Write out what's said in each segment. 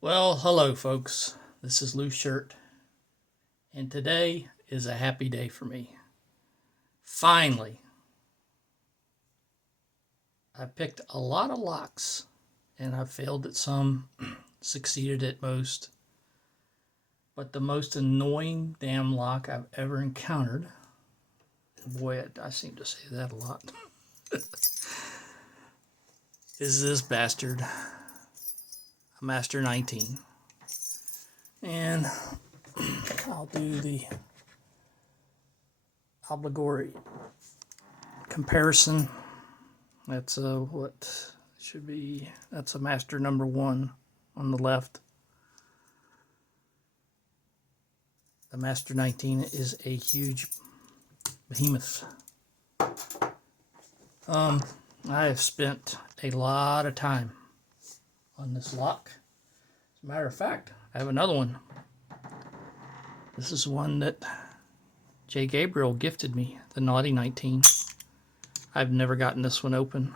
Well, hello, folks. This is Loose Shirt, and today is a happy day for me. Finally, I picked a lot of locks, and I've failed at some, succeeded at most. But the most annoying damn lock I've ever encountered, boy, I seem to say that a lot, is this bastard, a Master 19. And I'll do the obligatory comparison. That's what should be, that's a Master number 1 on the left. The Master 19 is a huge behemoth. I have spent a lot of time on this lock. As a matter of fact, I have another one. This is one that Jay Gabriel gifted me, the Naughty 19. I've never gotten this one open.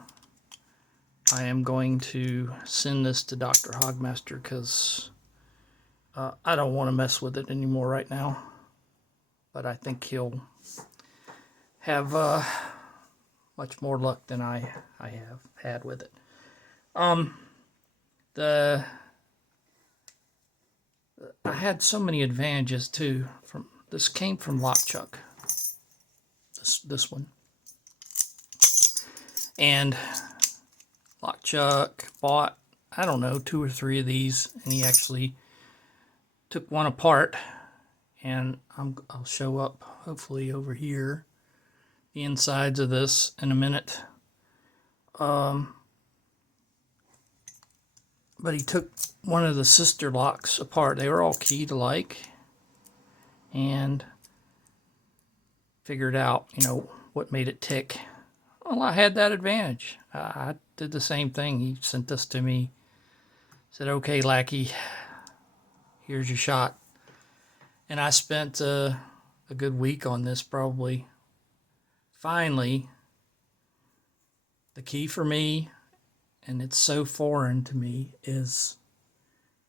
I am going to send this to Dr. Hogmaster because I don't want to mess with it anymore right now. But I think he'll have much more luck than I have had with it. I had so many advantages too. This came from LockChuck. This one. And LockChuck bought, I don't know, 2 or 3 of these, and he actually took one apart, and I'll show up hopefully over here the insides of this in a minute. But he took one of the sister locks apart. They were all keyed alike, and figured out, what made it tick. Well, I had that advantage. I did the same thing. He sent this to me, said, "Okay, Lackey, here's your shot." And I spent a good week on this, probably. Finally, the key for me, and it's so foreign to me, is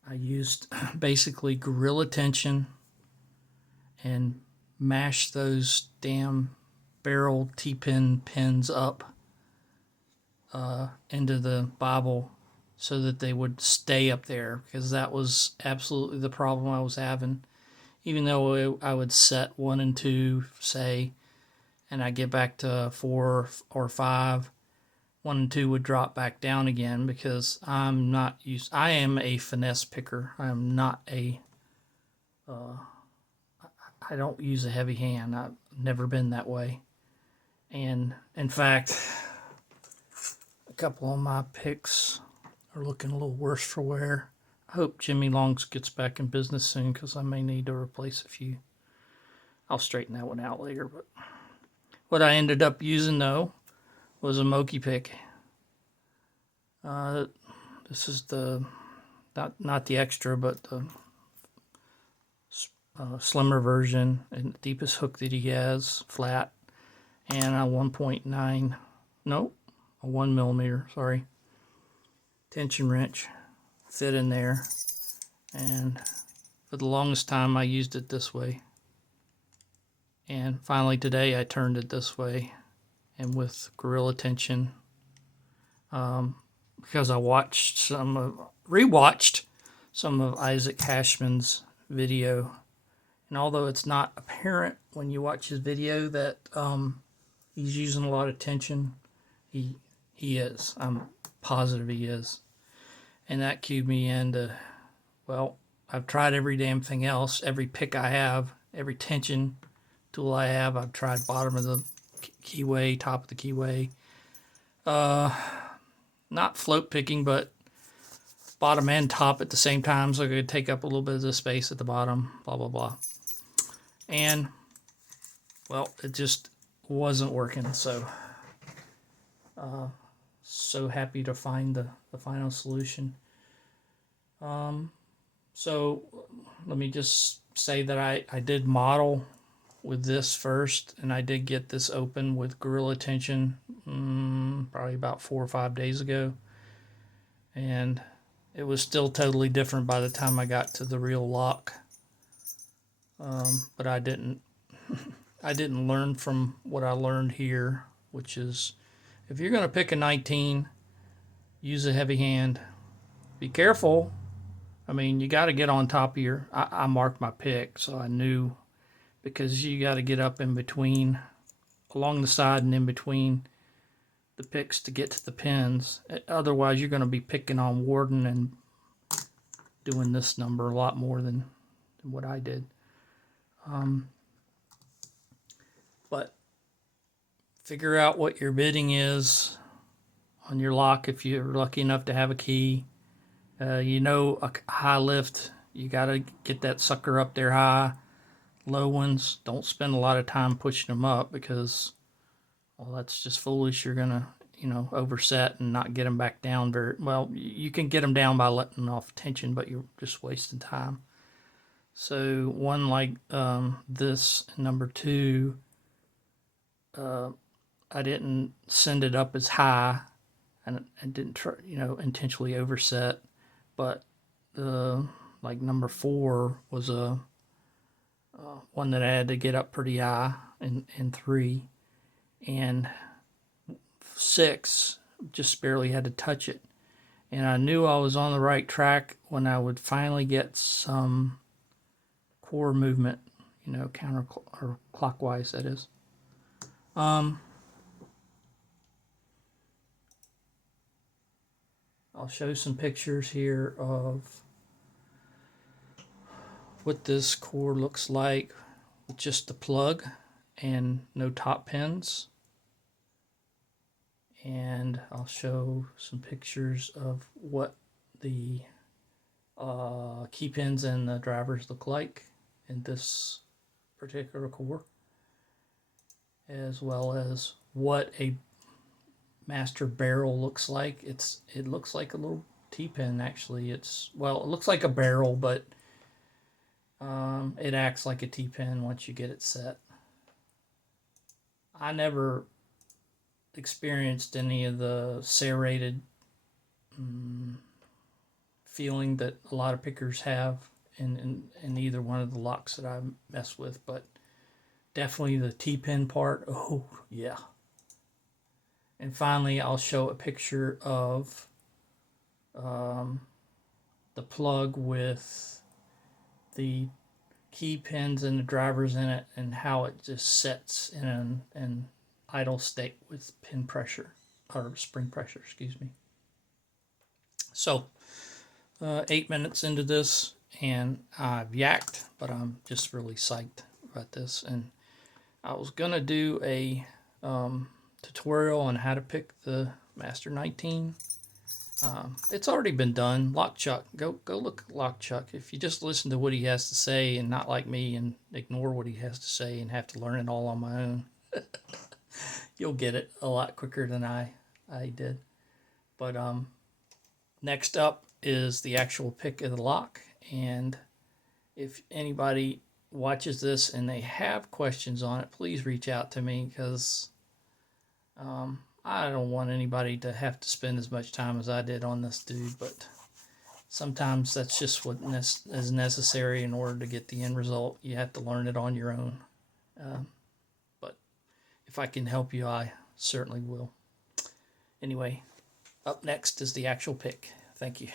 I used basically gorilla tension and mashed those damn barrel T-pin pins up into the Bible so that they would stay up there, because that was absolutely the problem I was having. Even though I would set 1 and 2, say, and I get back to 4 or 5, 1 and 2 would drop back down again, because I am a finesse picker. I am not I don't use a heavy hand. I've never been that way. And in fact, a couple of my picks are looking a little worse for wear. I hope Jimmy Longs gets back in business soon, because I may need to replace a few. I'll straighten that one out later. But what I ended up using, though, was a Moki pick. This is the not the extra, but the slimmer version, and the deepest hook that he has, flat, and a 1.9, nope, a 1 millimeter, sorry, tension wrench fit in there. And for the longest time I used it this way, and finally today I turned it this way, and with gorilla tension, because I rewatched some of Isaac Hashman's video, and although it's not apparent when you watch his video that he's using a lot of tension, he is. I'm positive he is. And that cued me into, well, I've tried every damn thing else, every pick I have, every tension tool I have. I've tried bottom of the keyway, top of the keyway. Not float picking, but bottom and top at the same time, so I could take up a little bit of the space at the bottom, blah, blah, blah. And, well, it just wasn't working, so so happy to find the final solution. So let me just say that I did model with this first, and I did get this open with gorilla tension probably about 4 or 5 days ago, and it was still totally different by the time I got to the real lock. But I didn't learn from what I learned here, which is if you're going to pick a 19, use a heavy hand. Be careful. I mean, you got to get on top of your. I marked my pick, so I knew, because you got to get up in between, along the side and in between the picks to get to the pins. Otherwise, you're going to be picking on Warden and doing this number a lot more than what I did. But figure out what your bidding is on your lock if you're lucky enough to have a key. A high lift, you got to get that sucker up there high. Low ones, don't spend a lot of time pushing them up, because, well, that's just foolish. You're going to, overset and not get them back down very well. You can get them down by letting off tension, but you're just wasting time. So one like this, number 2, I didn't send it up as high, and didn't try, intentionally overset. But like number 4 was a one that I had to get up pretty high in 3, and 6 just barely had to touch it. And I knew I was on the right track when I would finally get some core movement, counter or clockwise, that is. I'll show some pictures here of what this core looks like with just the plug and no top pins. And I'll show some pictures of what the key pins and the drivers look like in this particular core, as well as what a master barrel looks like. It looks like a little T-pin, actually. It looks like a barrel, but it acts like a T-pin once you get it set. I never experienced any of the serrated feeling that a lot of pickers have in either one of the locks that I mess with, but definitely the T-pin part. Oh yeah. And finally, I'll show a picture of the plug with the key pins and the drivers in it, and how it just sets in an idle state with pin pressure, or spring pressure, excuse me. So 8 minutes into this, and I've yacked, but I'm just really psyched about this. And I was gonna do a tutorial on how to pick the Master 19. It's already been done. LockChuck, go look at LockChuck. If you just listen to what he has to say and not like me and ignore what he has to say and have to learn it all on my own, you'll get it a lot quicker than I did. But next up is the actual pick of the lock. And if anybody watches this and they have questions on it, please reach out to me, because I don't want anybody to have to spend as much time as I did on this dude, but sometimes that's just what is necessary in order to get the end result. You have to learn it on your own. But if I can help you, I certainly will. Anyway, up next is the actual pick. Thank you.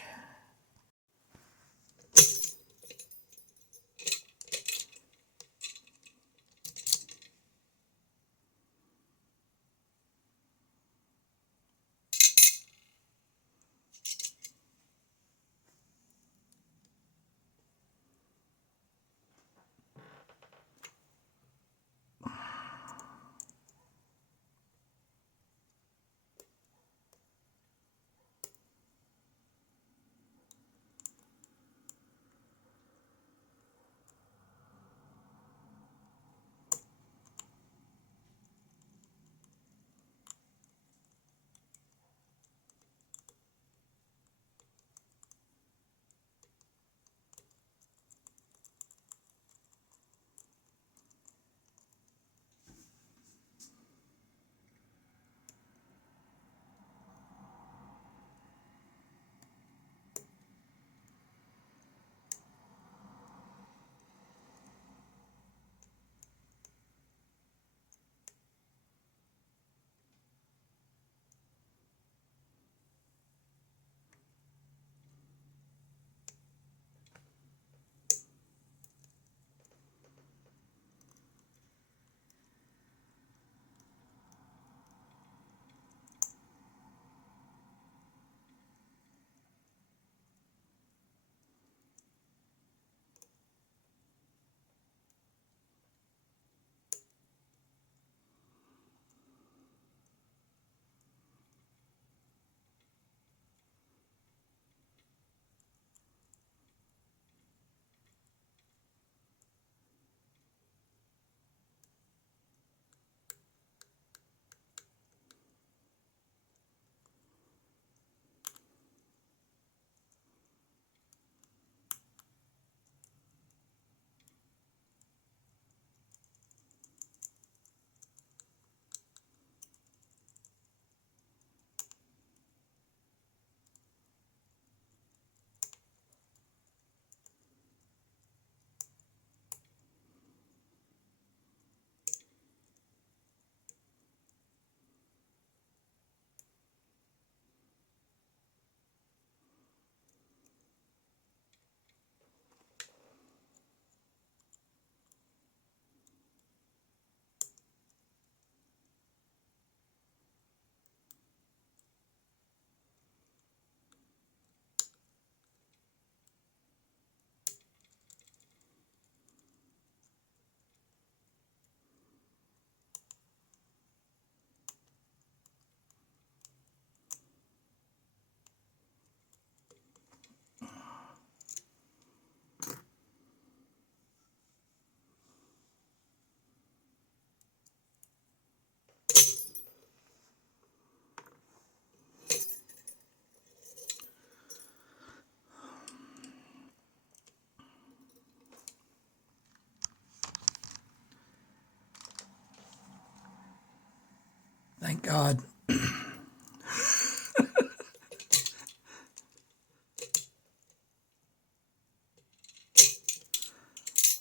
God.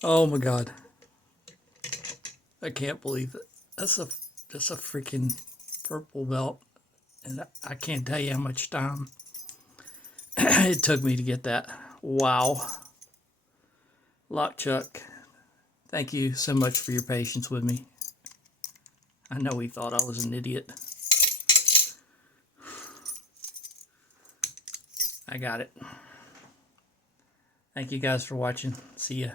Oh my God. I can't believe it. That's a freaking purple belt. And I can't tell you how much time it took me to get that. Wow. Lock Chuck, thank you so much for your patience with me. I know he thought I was an idiot. I got it. Thank you guys for watching. See ya.